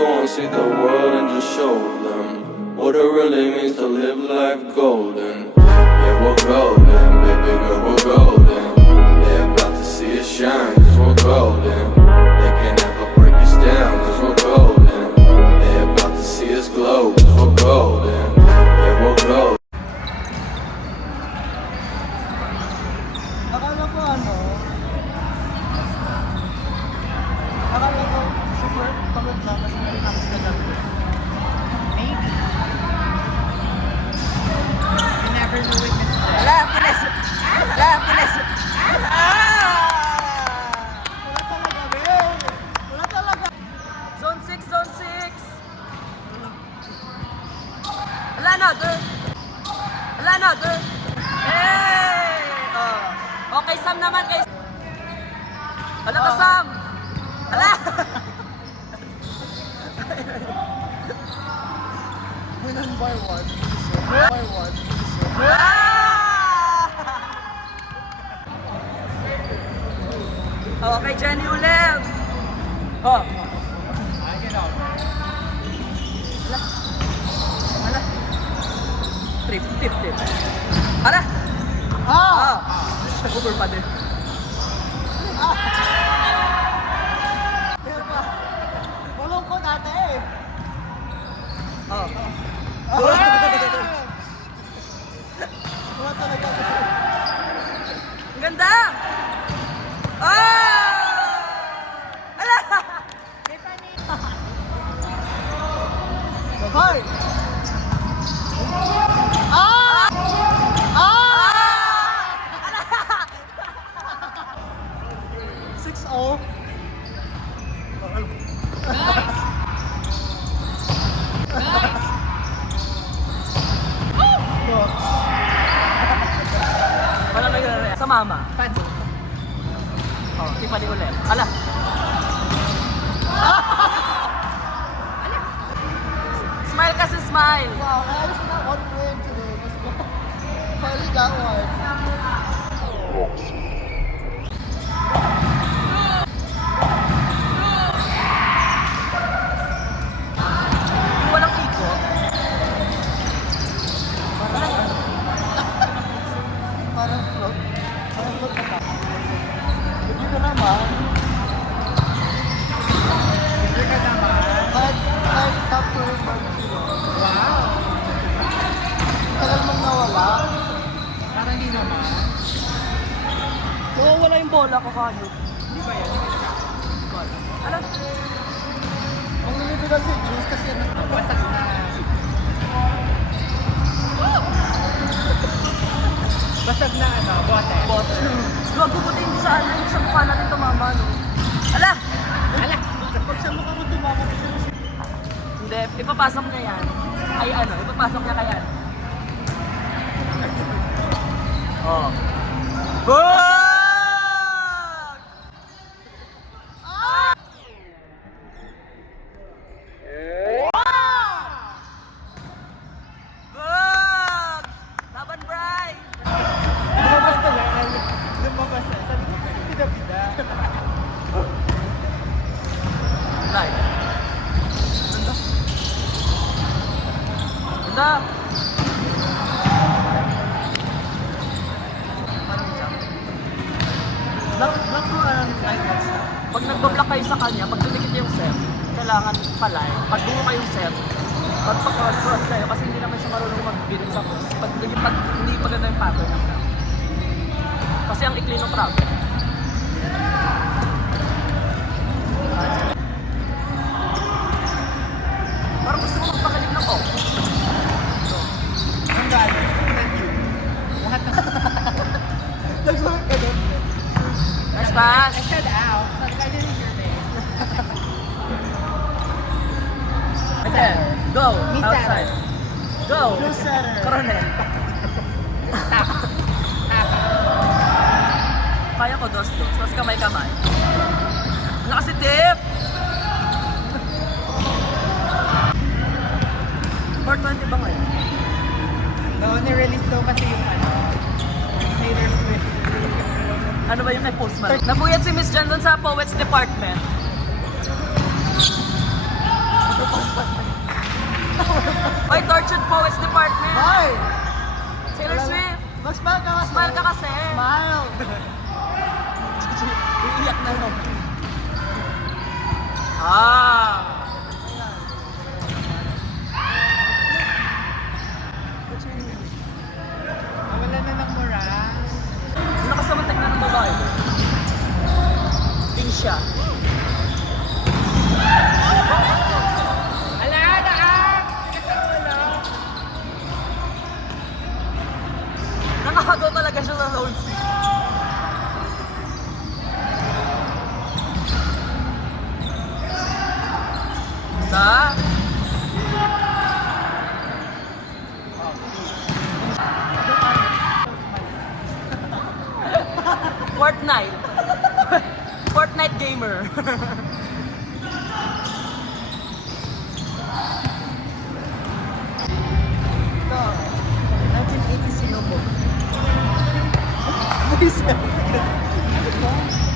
go and see the world and just show them what it really means to live life golden. Yeah, we're golden, baby girl, we're golden. They're about to see us shine, cause we're golden. They can never break us down, cause we're golden. They're about to see us glow, cause we're golden. Yeah, we're golden. Akala ko super pagod na kasi nalinakas na gabi. Maybe. You never know with Miss Wala, pulis! Wala, pulis! Wala talaga, Bel! Wala talaga! Zone 6, Zone 6! Wala na, girl! Wala na, girl! Hey! Okay, Sam naman kay... Wala ka, Sam! Wala! One by one. One by one. Okay, Jenny ulit! Oh! Hala! Trip. Hala! Over pa din. Walong ko dati eh. Wala talaga. Ang ganda! Ala! Hoy! 6-0. Wala nag-re sa mama. Pads. Oh, Tiffany ulit. Ala. Smile kasi smile. Wow, I was not one win today. Let's go. Finally got one. Yung walang ikot. Parang float. Parang float na tayo. Hindi ka naman. Hindi ka naman. Kahit top 2 barbecue. Wow. Tagal mong nawala. Parang hindi naman. Oo, wala yung bola ko kayo. Hindi ba yan? Ala. Ang nilibigay si Juice kasi Basag na. Basag na ano, bote. Bote. Gago buti hindi sa ano, hindi sa mukha natin tumama, no? Ala! Ala! pag sa mukha mo tumama ko siya. Hindi, ipapasok niya yan. Ay ano, ipapasok niya kay ano. Oh. Boom! Boom! Laban, Bri! Lumabas na lang. Lumabas na. Sabi ko, pida-pida. Live. Ganda. Ganda. Block mo ang light box. Pag nagba-block kayo sa kanya, pag dumikit yung set, kailangan palay. Pag bumo kayong set, pag cross kayo, kasi hindi naman siya marunong mag-build sa cross. Pag hindi maganda yung pattern ng block. Kasi ang ikli ng travel. Parang gusto mo magpakalig na ko. Ang galing. Thank you. Lahat na. Nagsulat ka doon. Nice pass! I said ow. Sabi ka, I didn't hear me. Then, go! Miss Outside. Go! Blue setter. Coronel. Kaya ko dos-dos, tapos kamay-kamay. Wala kasi tip! 420 ba ngayon? No, ni-release daw kasi yung ano. Taylor Swift. Ano ba yung kay Post Malone? Nabuyat si Miss Jan doon sa Poets Department. Ah! Wala na ng mura. Yung nakasamantag na ng babae. Din siya. Ala, daan! Wala. Nakakagaw talaga siya sa road seat. Sa? Fortnite. Fortnite gamer. Ito, 1980 Sinubog.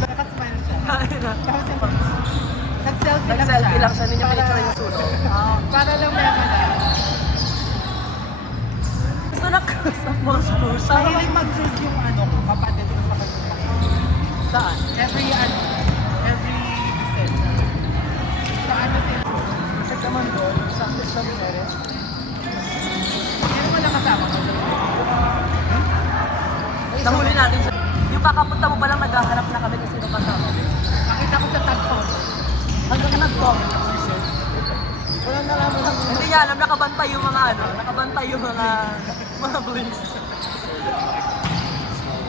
Nakasmile siya. Tapos yung Nag-selfie lang siya, hindi niya pinicture yung sulok. Para lang memory. Gusto na sa post-post. Mahilig mag-choose yung ano ko, kapatid ko sa kanya. Saan? Every December. Sa ano din. Check naman doon, sa Christian Meres. Meron mo lang kasama ko. Nahuli natin siya. Yung kakapunta mo palang naghahanap na kami kung sino kasama. Nakita ko sa tagpo. Hanggang nag-comment ako siya. Wala nalaman lang. Hindi niya alam, nakabantay yung mga ano, nakabantay yung mga blinks.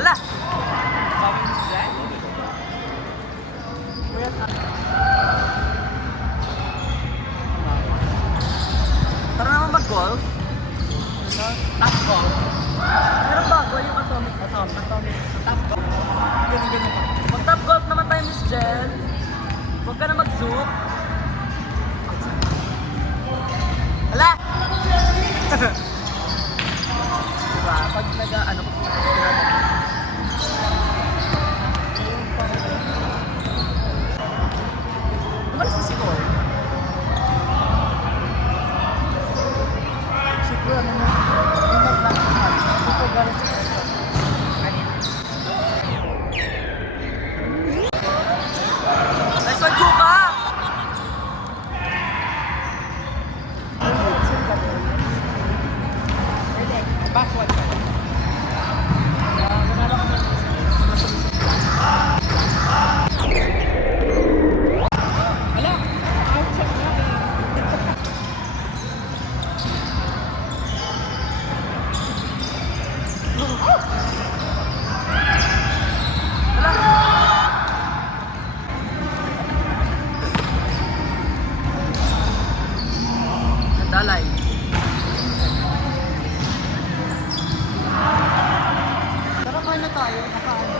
Ala! Tara naman mag-golf. Top golf. Pero bago yung atomic. Top golf. Ganun. Mag-top golf naman tayo, Miss Jen. Huwag ka na mag-zoom. Ala! Diba? Pag nag-ano ko Umalis na si Cor. Siguro ano na, yung nag-nakakal. Ito galing sa Christian. Nice one, Chuka! Back one. Ala! Out siya na eh. Dalay. Tara kain na tayo, nakaano.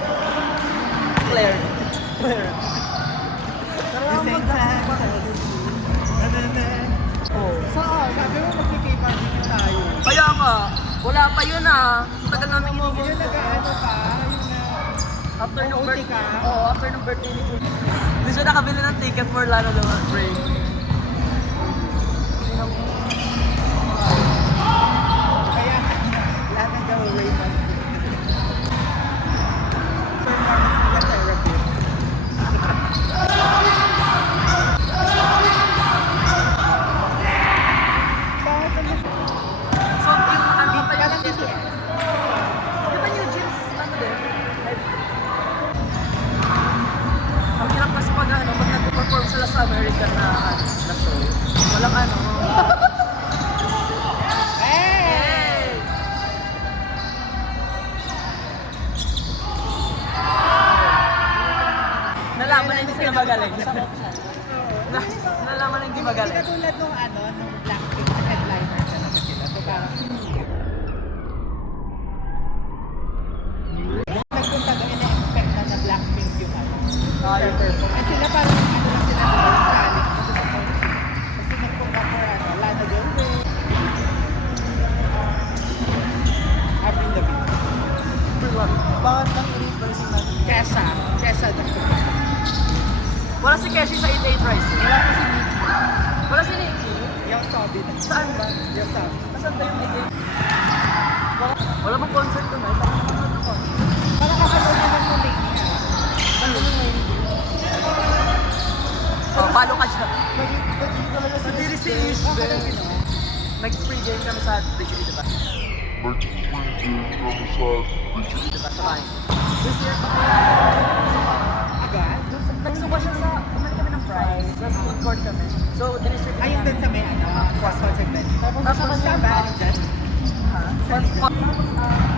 Claire. Claire. Tara lang mag-nakakal. Oh. Saan? Sabi mo magkikipag-barbecue tayo. Kaya nga, wala pa yun ah. Tagal namin Yung hinihintay. nag-ano pa, After ng OOT birthday ka? Oo, after ng birthday ni Kuya. Hindi siya nakabili ng ticket for Lana Del Rey. kaya Lana Del Rey man. So, yung ano pa yung test. Di ba yung jeans, ano din? Ang hirap kasi pag ano, pag nag-perform sila sa American na show. Walang ano. Hey! Nalaman na hindi sila magaling. Nalaman na hindi Hindi magaling. katulad nung ano, nung Blackpink na headliner talaga sila. So parang nagpunta doon, ina-expect na Blackpink yung ano. Yung perform. At sila parang ano lang sila na challenge. Kasi nagpunta for ano, Lana Del Rey. Avril Lavigne. Bakit ang reversing natin? Kesha nagpunta. Wala si Keshi sa 88 Rising. Wala ko si Nikki. Wala si Nikki. Yung sabi na. Saan ba? Yung sabi. Nasaan ba yung 88? Wala bang concert doon eh? Parang kakalood naman yung link niya. Oh, palo ka dyan. Si Ish din. Nag-pregame kami sa Bridgely, diba? Diba, sa bahay. This year, Agad? nagsuba siya sa, kumain kami ng fries, sa food court kami. So, dinistribute Ayun din sa may ano, cross-concert din. Tapos siya ba? Dyan? Ha?